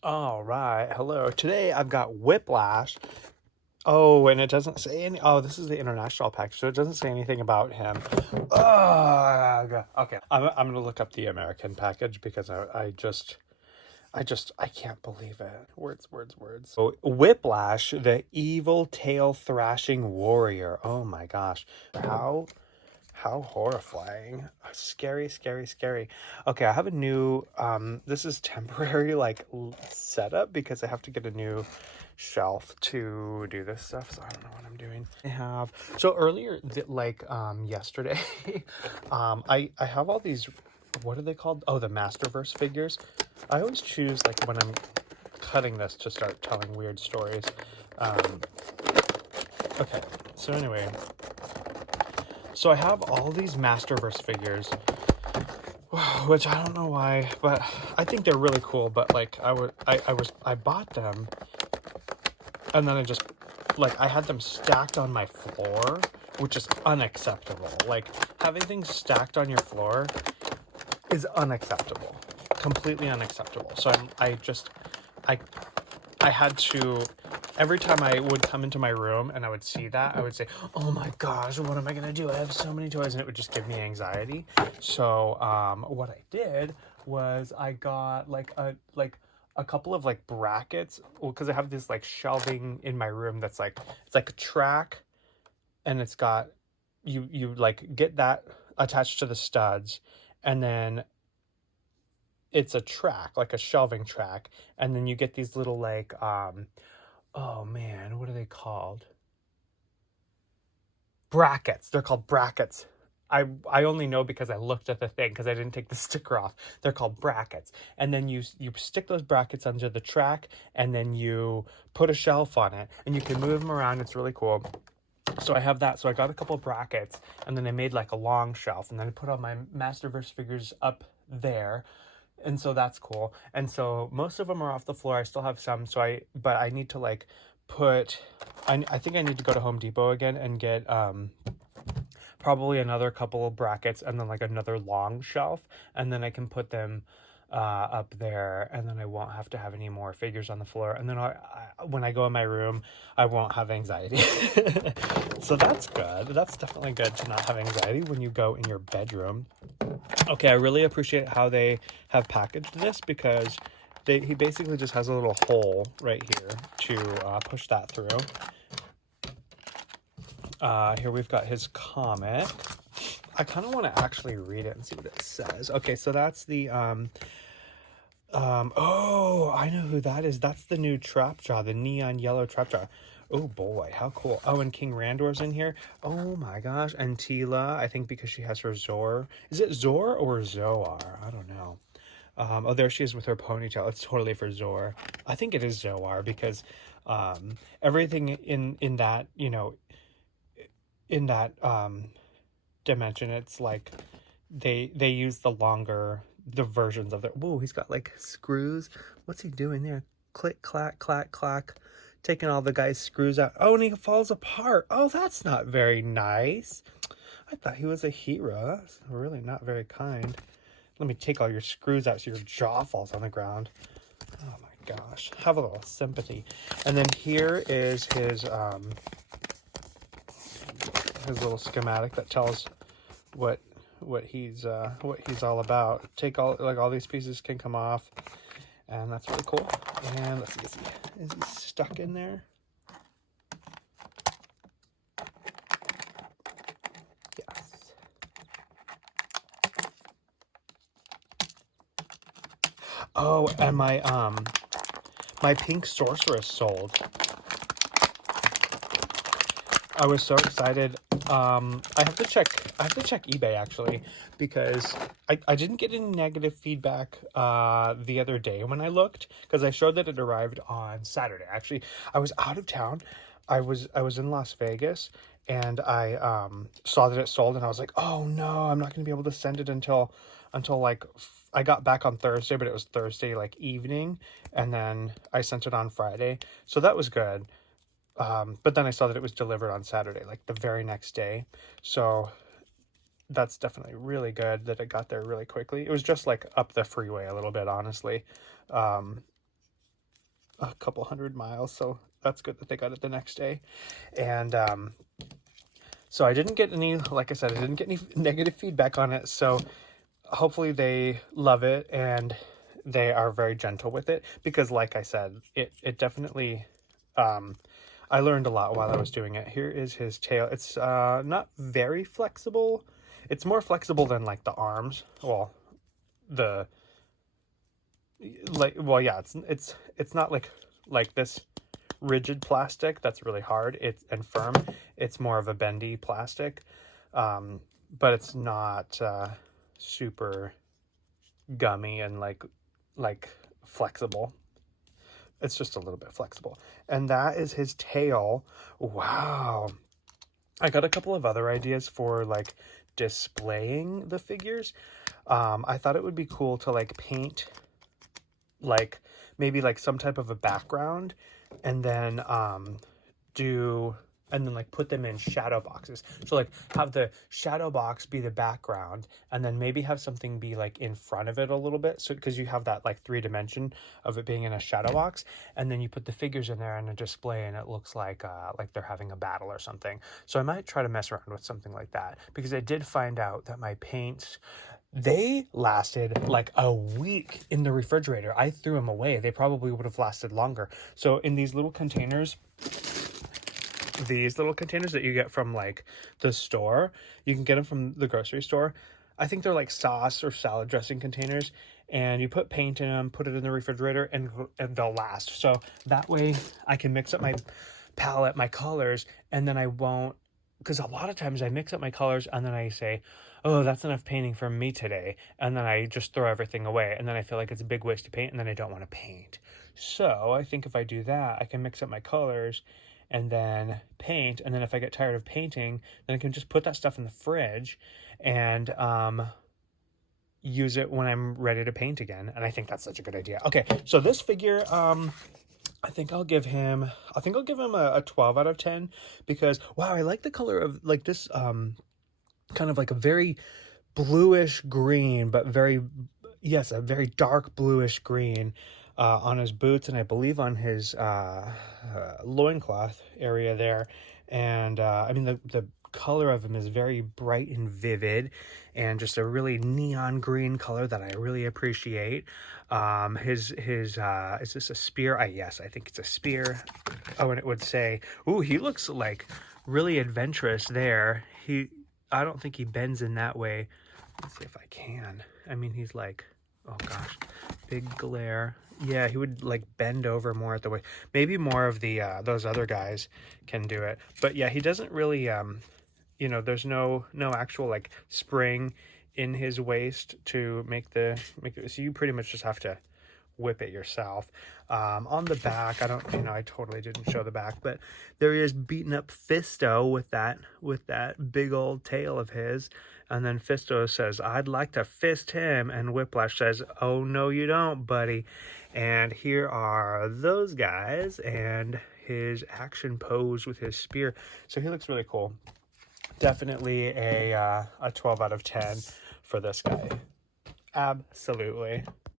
All right, hello. Today I've got Whiplash. Oh, and it doesn't say any. Oh, this is the international package, so it doesn't say anything about him. Ugh. Okay, I'm gonna look up the American package because I can't believe it. Words. So, Whiplash, the evil tail thrashing warrior. Oh my gosh, how horrifying. Scary. Okay, I have a new this is temporary like setup because I have to get a new shelf to do this stuff, so I don't know what I'm doing. I have so earlier yesterday I have all these, what are they called? Oh, the Masterverse figures. I always choose like when I'm cutting this to start telling weird stories. Okay, so anyway, so I have all these Masterverse figures, which I don't know why, but I think they're really cool. But like I bought them, and then I had them stacked on my floor, which is unacceptable. Like having things stacked on your floor is unacceptable, completely unacceptable. So I I had to, every time I would come into my room and I would see that, I would say, oh my gosh, what am I gonna do? I have so many toys, and it would just give me anxiety. So what I did was I got like a couple of like brackets, because I have this like shelving in my room that's like, it's like a track, and it's got, you like get that attached to the studs, and then it's a track, like a shelving track, and then you get these little like oh man, what are they called? Brackets. They're called brackets. I only know because I looked at the thing, because I didn't take the sticker off. They're called brackets. And then you stick those brackets under the track, and then you put a shelf on it, and you can move them around. It's really cool. So I have that. So I got a couple of brackets, and then I made like a long shelf, and then I put all my Masterverse figures up there. And so that's cool. And so most of them are off the floor. I still have some. But I need to like put, I think I need to go to Home Depot again and get probably another couple of brackets, and then like another long shelf, and then I can put them up there, and then I won't have to have any more figures on the floor, and then when I go in my room, I won't have anxiety. So that's good. That's definitely good to not have anxiety when you go in your bedroom. Okay, I really appreciate how they have packaged this, because he basically just has a little hole right here to push that through. Here we've got his comic. I kind of want to actually read it and see what it says. Okay, so that's the oh, I know who that is. That's the new Trapjaw, the neon yellow Trapjaw. Oh boy, how cool. Oh, and King Randor's in here. Oh my gosh. And Tila, I think because she has her Zor. Is it Zor or Zoar? I don't know. Oh, there she is with her ponytail. It's totally for Zor. I think it is Zoar, because everything in that, in that dimension, it's like they use the versions of it. Whoa, he's got like screws. What's he doing there? Click, clack, clack, clack. Taking all the guy's screws out. Oh, and he falls apart. Oh, that's not very nice. I thought he was a hero. That's really not very kind. Let me take all your screws out so your jaw falls on the ground. Oh my gosh. Have a little sympathy. And then here is his little schematic that tells what he's all about. Take all these pieces can come off, and that's really cool. And let's see, is he stuck in there? Yes. Oh, and my pink sorceress sold. I was so excited. I have to check eBay actually, because I didn't get any negative feedback the other day when I looked, because I showed that it arrived on Saturday. Actually, I was out of town. I was in Las Vegas, and I saw that it sold, and I was like, oh no, I'm not going to be able to send it until like I got back on Thursday, but it was Thursday like evening, and then I sent it on Friday. So that was good. But then I saw that it was delivered on Saturday, like the very next day. So that's definitely really good that it got there really quickly. It was just like up the freeway a little bit, honestly. a couple 100 miles, so that's good that they got it the next day. And so I didn't get any, like I said, I didn't get any negative feedback on it, so hopefully they love it and they are very gentle with it, because like I said, it definitely, I learned a lot while I was doing it. Here is his tail. It's not very flexible. It's more flexible than like the arms. Well, yeah, it's not like this rigid plastic that's really hard and firm. It's more of a bendy plastic, but it's not super gummy and like flexible. It's just a little bit flexible. And that is his tail. Wow. I got a couple of other ideas for like displaying the figures. I thought it would be cool to like paint like maybe like some type of a background, and then like put them in shadow boxes. So like have the shadow box be the background, and then maybe have something be like in front of it a little bit, so because you have that like 3-dimension of it being in a shadow box, and then you put the figures in there and a display, and it looks like they're having a battle or something. So I might try to mess around with something like that, because I did find out that my paints, they lasted like a week in the refrigerator. I threw them away. They probably would have lasted longer. So in these little containers that you get from like the store, you can get them from the grocery store. I think they're like sauce or salad dressing containers, and you put paint in them, put it in the refrigerator, and they'll last. So that way I can mix up my palette, my colors, and then I won't, because a lot of times I mix up my colors and then I say, oh, that's enough painting for me today, and then I just throw everything away, and then I feel like it's a big waste to paint, and then I don't want to paint. So I think if I do that, I can mix up my colors and then paint, and then if I get tired of painting, then I can just put that stuff in the fridge and use it when I'm ready to paint again. And I think that's such a good idea. Okay, so this figure, I think I'll give him a 12 out of 10, because wow, I like the color of like this kind of like a very bluish green, but a very dark bluish green on his boots, and I believe on his loincloth area there. And I mean, the color of him is very bright and vivid, and just a really neon green color that I really appreciate. His is this a spear? Yes, I think it's a spear. Oh, and it would say, ooh, he looks like really adventurous there. I don't think he bends in that way. Let's see if I can. I mean, he's like, oh gosh, big glare. Yeah, he would like bend over more at the waist. Maybe more of the those other guys can do it. But yeah, he doesn't really there's no actual like spring in his waist to make it, so you pretty much just have to whip it yourself. On the back, I totally didn't show the back, but there he is beating up Fisto with that big old tail of his. And then Fisto says, I'd like to fist him. And Whiplash says, oh, no, you don't, buddy. And here are those guys and his action pose with his spear. So he looks really cool. Definitely a 12 out of 10 for this guy. Absolutely.